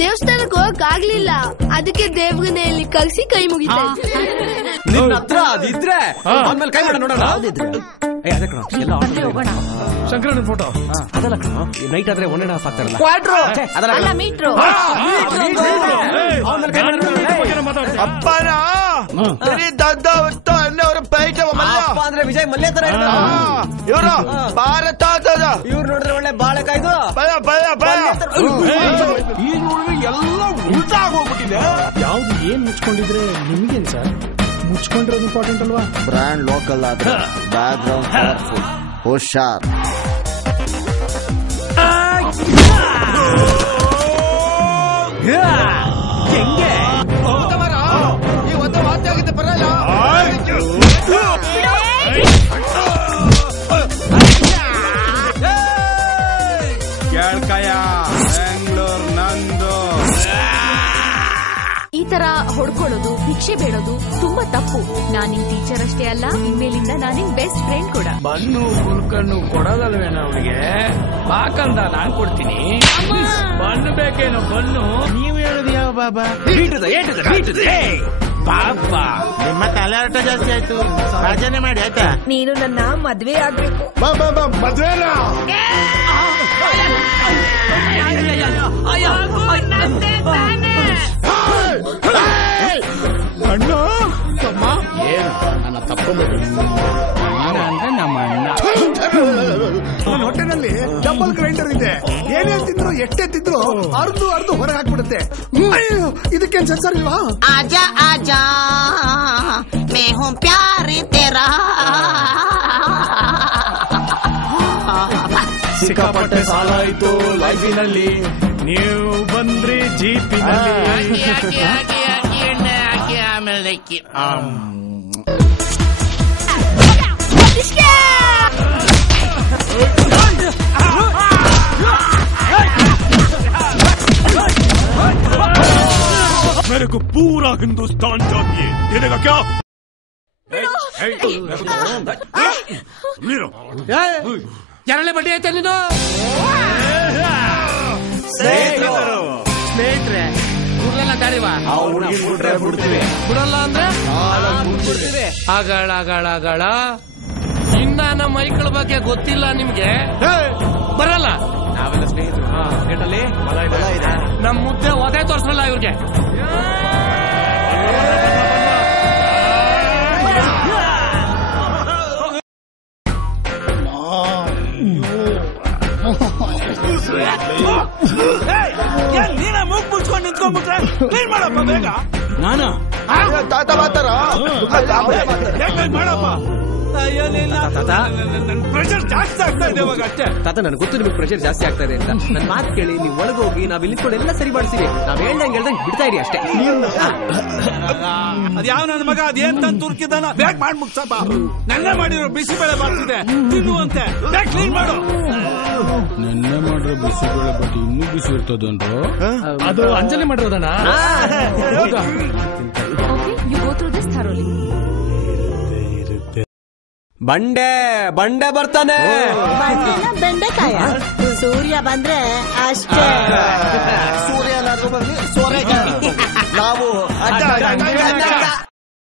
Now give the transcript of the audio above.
ದೇವಸ್ಥಾನಕ್ಕೆ ಹೋಗಕ್ ಆಗ್ಲಿಲ್ಲ, ಅದಕ್ಕೆ ದೇವ್ರನ್ನ ಇಲ್ಲಿ ಕಳ್ಸಿ ಕೈ ಮುಗಿತಾ ನಿನ್ನ ಹತ್ರ ಅದಿದ್ರೆ ಆಮೇಲೆ ಕೈ ಮಾಡ ನೋಡೋಣ. ಶಂಕರಣ್ಣ ಫೋಟೋ ಅದಲ್ಲ ನೈಟ್ ಆದ್ರೆ 1.5 ಆಗ್ತಾರಲ್ಲ ಅಪ್ಪನ ಅಂದ್ರೆ ವಿಜಯ್ ಮಲ್ಯ ತರ ಇವರು ಭಾರತ ಇವ್ರು ನೋಡಿದ್ರೆ ಒಳ್ಳೆ ಬಾಳೆಕಾಯ್ದು ಭಯ ಭಯ ಭಯ. ಈಗ ನೋಡಿದ್ರೆ ಎಲ್ಲ ಉಲ್ಟಾ ಆಗೋಗ್ಬಿಟ್ಟಿದೆ. ಯಾವ್ದು ಏನ್ ಮುಚ್ಕೊಂಡಿದ್ರೆ ನಿಮ್ಗೇನ್ ಸರ್? ಮುಚ್ಕೊಂಡಿರೋದು ಇಂಪಾರ್ಟೆಂಟ್ ಅಲ್ವಾ? ಬ್ರ್ಯಾಂಡ್ ಲೋಕಲ್ ಆದ್ರೆ ಬ್ಯಾಕ್ ಗ್ರೌಂಡ್ ಪವರ್ಫುಲ್. ಹುಷಾರ್. ಹೆಂಗೆ ಈ ಒಂದು ವಾದ್ಯ ಆಗಿದೆ ಬರಲ್ಲ. ಕೇಳ್ಕಯ ಬೆಂಗಳೂರು ನಂದು. ಈ ತರ ಹೊಡ್ಕೊಳ್ಳೋದು, ಭಿಕ್ಷೆ ಬೇಡೋದು ತುಂಬಾ ತಪ್ಪು. ನಾನ್ ನಿನ್ ಟೀಚರ್ ಅಷ್ಟೇ ಅಲ್ಲ, ಇನ್ಮೇಲಿಂದ ನಾನ್ ನಿನ್ ಬೆಸ್ಟ್ ಫ್ರೆಂಡ್ ಕೂಡ. ಬನ್ನು ಕುಲ್ಕಣ್ಣು ಕೊಡೋದಲ್ವೇನ ಅವಳಿಗೆ? ಬಾಕಂದ ನಾನ್ ಕೊಡ್ತೀನಿ. ಬಣ್ಣು ಬೇಕೇನು? ಬನ್ನು ನೀವು ಹೇಳುದು ಯಾವ ಬಾಬಾ? ಬಾಬಾ ನಿಮ್ಮ ತಲೆಯಾಟ ಜಾಸ್ತಿ ಆಯ್ತು, ರಾಜನೆ ಮಾಡಿ ಆಯ್ತಾ? ನೀನು ನನ್ನ ಮದ್ವೆ ಆಗ್ಬೇಕು. ಮದ್ವೆನಾ? ಅಣ್ಣ ತಮ್ಮ ಏನು ನನ್ನ ತಪ್ಪಬೇಕು ಅಂದ್ರೆ ನಮ್ಮ ಅಣ್ಣ. ನನ್ನ ಹೊಟ್ಟೆನಲ್ಲಿ ಡಬಲ್ ಗ್ರೈಂಡರ್ ಇದೆ. ಏನೇ ತಿಂದ್ರು ಎಷ್ಟೇ ತಿಂದ್ರು ಅರ್ದು ಹೊರಗೆ ಹಾಕ್ಬಿಡುತ್ತೆ. ಅಯ್ಯೋ, ಇದಕ್ಕೇನ್ ಸೆನ್ಸರ್ ಇಲ್ವಾ? ಆಜಾ ಆಜಾ ಮೇ ಹೂಂ ಪ್ಯಾರಿ ತೇರಾ. ಸಿಕ್ಕಾಪಟ್ಟೆ ಸಾಲ ಆಯ್ತು ಲೈಫಿನಲ್ಲಿ, ನೀವು ಬಂದ್ರಿ ಜೀಪಿನಲ್ಲಿ. ಆಮೇಲೆ मेरे को पूरा हिंदुस्तान चाहिए, देने क्या? ಎರಡನೇ ಬಡ್ಡಿ ಆಯ್ತಾ ನೀನು? ಸ್ನೇಹಿತರೆ ಬಿಡಲ್ಲ ಗಾಡಿವಾ? ಬಿಡಲ್ಲ ಅಂದ್ರೆ ಆಗಳ ಇನ್ನ ನಮ್ಮ ಮೈಕಳ ಬಗ್ಗೆ ಗೊತ್ತಿಲ್ಲ ನಿಮ್ಗೆ? ಬರಲ್ಲ. ನಾವೆಲ್ಲ ಸ್ನೇಹಿತರು. ನಮ್ ಮುದ್ದೆ ಒದೆ ತೋರ್ಸಲ್ಲ ಇವ್ರಿಗೆ. ನೀನ ಮೂಗ್ ಮುಚ್ಕೊಂಡು ನಿಂತ್ಕೊಂಡ್ಬಿಟ್ರೆ ಕ್ಲೀನ್ ಮಾಡಪ್ಪ ಬೇಗ. ನಾನು ತಾತ ಮಾತಾರ ಮಾಡಪ್ಪ. ಪ್ರೆಷರ್ ಜಾಸ್ತಿ ಆಗ್ತಾ ಇದೆ ಇವಾಗ ಅಷ್ಟೇ. ತಾತ ನನಗೆ ಗೊತ್ತು ನಿಮಗೆ ಪ್ರೆಷರ್ ಜಾಸ್ತಿ ಆಗ್ತಾ ಇದೆ ಅಂತ. ನನ್ನ ಮಾತು ಕೇಳಿ ನೀವು ಒಳಗೋಗಿ ನಾವ್ ಇಲ್ಲಿ ಇಟ್ಕೊಂಡು ಎಲ್ಲ ಸರಿ ಮಾಡಿಸಿರಿ. ನಾವ್ ಹೇಳ್ದಂಗೆ ಬಿಡ್ತಾ ಇರಿ ಅಷ್ಟೇ. ಅದ್ಯಾವ ನನ್ನ ಮಗ ಅದೇನ್ ತಂದು ತುರ್ಕಿದಾನ ಬೇಗ ಮಾಡಿ ಮುಗ್ಸಪ್ಪ. ನೆನ್ನೆ ಮಾಡಿರೋ ಬಿಸಿ ಬೇಳೆ ಬರ್ತಿದೆ ತಿನ್ನುವಂತೆ ಬೇಗ ಕ್ಲೀನ್ ಮಾಡು. ನೆನ್ನೆ ಮಾಡಿರೋ ಬಿಸಿ ಬೇಳೆ ಬಟ್ ಇನ್ನೂ ಬಿಸಿ ಇರ್ತದನ್ರು. ಅದು ಅಂಜಲಿ ಮಾಡಿರೋದಣ್ಣ. ಬಂಡೆ ಬರ್ತಾನೆ. ಬೆಂಡೆಕಾಯ ಸೂರ್ಯ ಬಂದ್ರೆ ಅಷ್ಟೇ. ಸೂರ್ಯ ಎಲ್ಲಾದ್ರೂ ಬರ್ಲಿ, ಸೂರ್ಯ ನಾವು